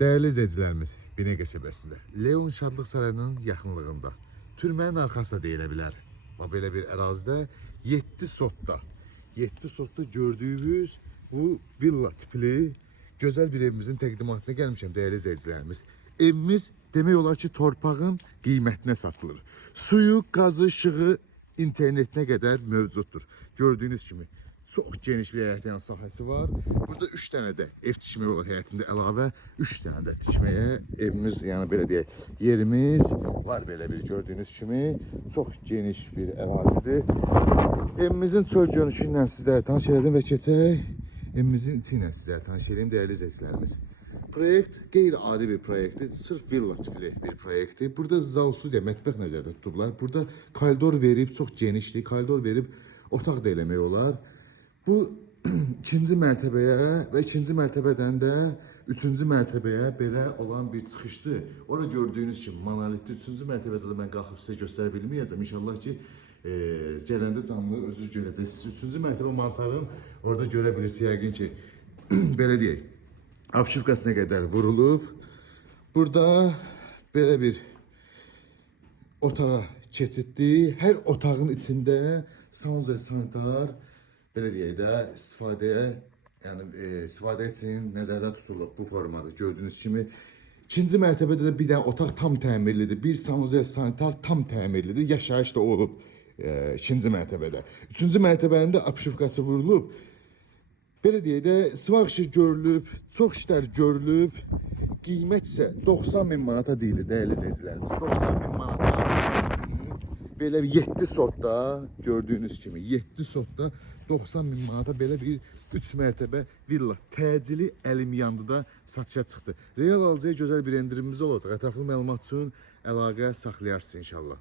Değerli izləyicilərimiz, Binə qəsəbəsində, Leon Şadlıq Sarayının yaxınlığında, türmənin arxasında deyilə bilər. Və belə bir ərazidə 7 sotda gördüyünüz bu villa tipli gözəl bir evimizin təqdimatına gəlmişəm değerli izləyicilərimiz. Evimiz demək olar ki, torpağın qiymətinə satılır. Suyu, qazı, işığı, internetinə qədər mövcuddur. Gördüyünüz kimi çox geniş bir həyət yanı sahəsi var. Burada 3 dənə də ev tikmək olur həyətində əlavə. 3 dənə də tikməyə evimiz, yəni belə deyək, yerimiz var belə bir gördüyünüz kimi. Çox geniş bir ərazidir. Evimizin çöl görünüşü ilə sizlərə tanış edim və keçək evimizin içi ilə sizlərə tanış edeyim değerli izləyicilərimiz. Proyekt qeyri-adi bir proyektdir. Sırf villa tipli bir proyektdir. Burada zal, studiya, mətbəx nəzərdə tutublar. Burada koridor verib, çox genişdir. Koridor verib otaq da eləmək olar. Bu ikinci mərtəbəyə və ikinci mərtəbədən də üçüncü mərtəbəyə belə olan bir çıxışdır. Orada gördüyünüz kimi monolitli üçüncü mərtəbədə mən qalxıb sizə göstərə bilməyəcəm. İnşallah ki, gələndə canlı özünüz görəcəksiniz. Üçüncü mərtəbə Mansarın orada görə bilirsiniz yəqin ki, belə deyək, apşifkasına qədər vurulub. Burada belə bir otağa keçiddir. Hər otağın içində sanuzə sanitar belə deyək də istifadə üçün nəzərdə tutulub bu formada gördüyünüz kimi. İkinci mərtəbədə də bir dənə otaq tam təmirlidir. Bir sanuzə sanitar tam təmirlidir. Yaşayış da olub ikinci mərtəbədə. Üçüncü mərtəbənin də apşifkası vurulub. Belə deyək də sıvaq işi görülüb, çox işlər görülüb. Qiymət isə 90.000 manata deyilir değerli izləyicilərimiz. 90.000 manata belə 7 sotda gördüyünüz kimi 7 sotda 90.000 manata belə bir 3 mərtəbə villa təcili əlim yandıda satışa çıxdı. Real alıcıya gözəl bir endirimimiz olacaq. Ətraflı məlumat üçün əlaqə saxlayarsınız inşallah.